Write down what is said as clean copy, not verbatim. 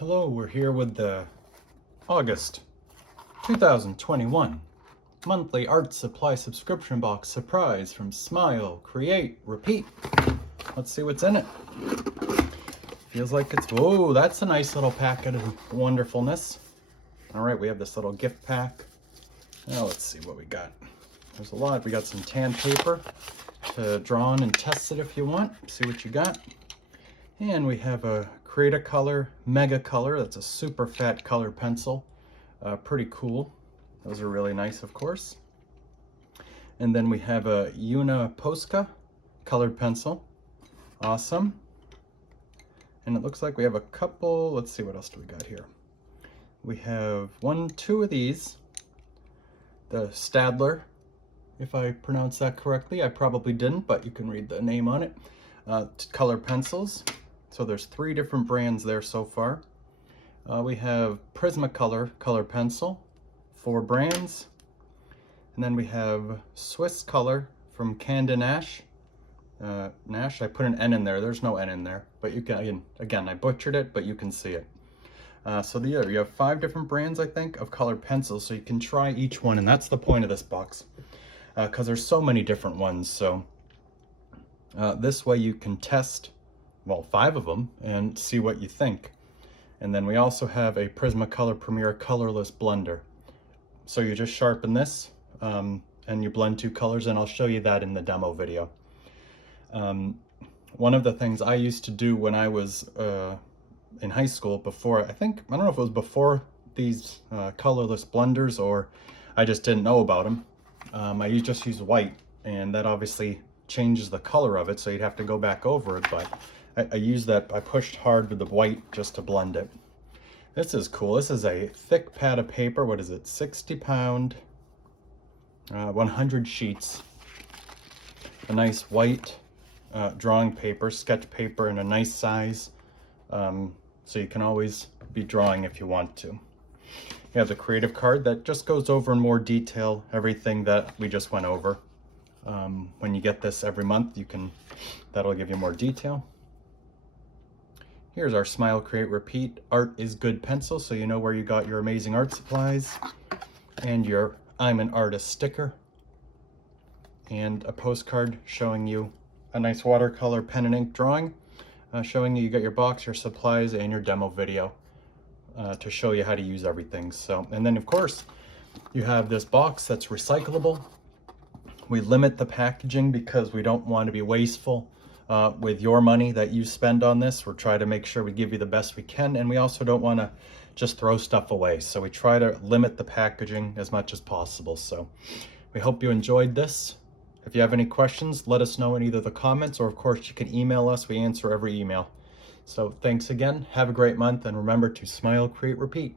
Hello, we're here with the August 2021 monthly art supply subscription box surprise from Smile, Create, Repeat. Let's see what's in it. Feels like it's, whoa, that's a nice little packet of wonderfulness. All right, we have this little gift pack. Now let's see what we got. There's a lot. We got some tan paper to draw on and test it if you want. See what you got. And we have a Create a Color Mega Color. That's a super fat colored pencil. Pretty cool. Those are really nice, of course. And then we have a Una Posca colored pencil. Awesome. And it looks like we have a couple, let's see, what else do we got here? We have two of these. The Staedtler, if I pronounce that correctly. I probably didn't, but you can read the name on it. Color pencils. So there's 3 different brands there so far. We have Prismacolor color pencil, 4 brands. And then we have Swiss Color from Candon Nash. Nash, I put an N in there. There's no N in there, but you can, again, I butchered it, but you can see it. So you have 5 different brands, I think, of colored pencils, so you can try each one, and that's the point of this box, because there's so many different ones. So this way you can test, well, 5 of them and see what you think. And then we also have a Prismacolor Premier colorless blender. So you just sharpen this and you blend 2 colors, and I'll show you that in the demo video. One of the things I used to do when I was in high school, before, I don't know if it was before these colorless blenders, or I just didn't know about them. I just used white, and that obviously changes the color of it, so you'd have to go back over it, but I used that, I pushed hard with the white just to blend it. This is cool. This is a thick pad of paper. What is it? 60 pound, 100 sheets. A nice white drawing paper, sketch paper in a nice size. So you can always be drawing if you want to. You have the creative card that just goes over in more detail everything that we just went over. When you get this every month, that'll give you more detail. Here's our Smile, Create, Repeat Art is Good pencil, so you know where you got your amazing art supplies, and your I'm an Artist sticker, and a postcard showing you a nice watercolor pen and ink drawing, showing you got your box, your supplies, and your demo video to show you how to use everything. So, and then of course you have this box that's recyclable. We limit the packaging because we don't want to be wasteful with your money that you spend on this. We're trying to make sure we give you the best we can, and we also don't want to just throw stuff away. So we try to limit the packaging as much as possible. So we hope you enjoyed this. If you have any questions, let us know in either the comments, or of course you can email us. We answer every email. So thanks again. Have a great month, and remember to smile, create, repeat.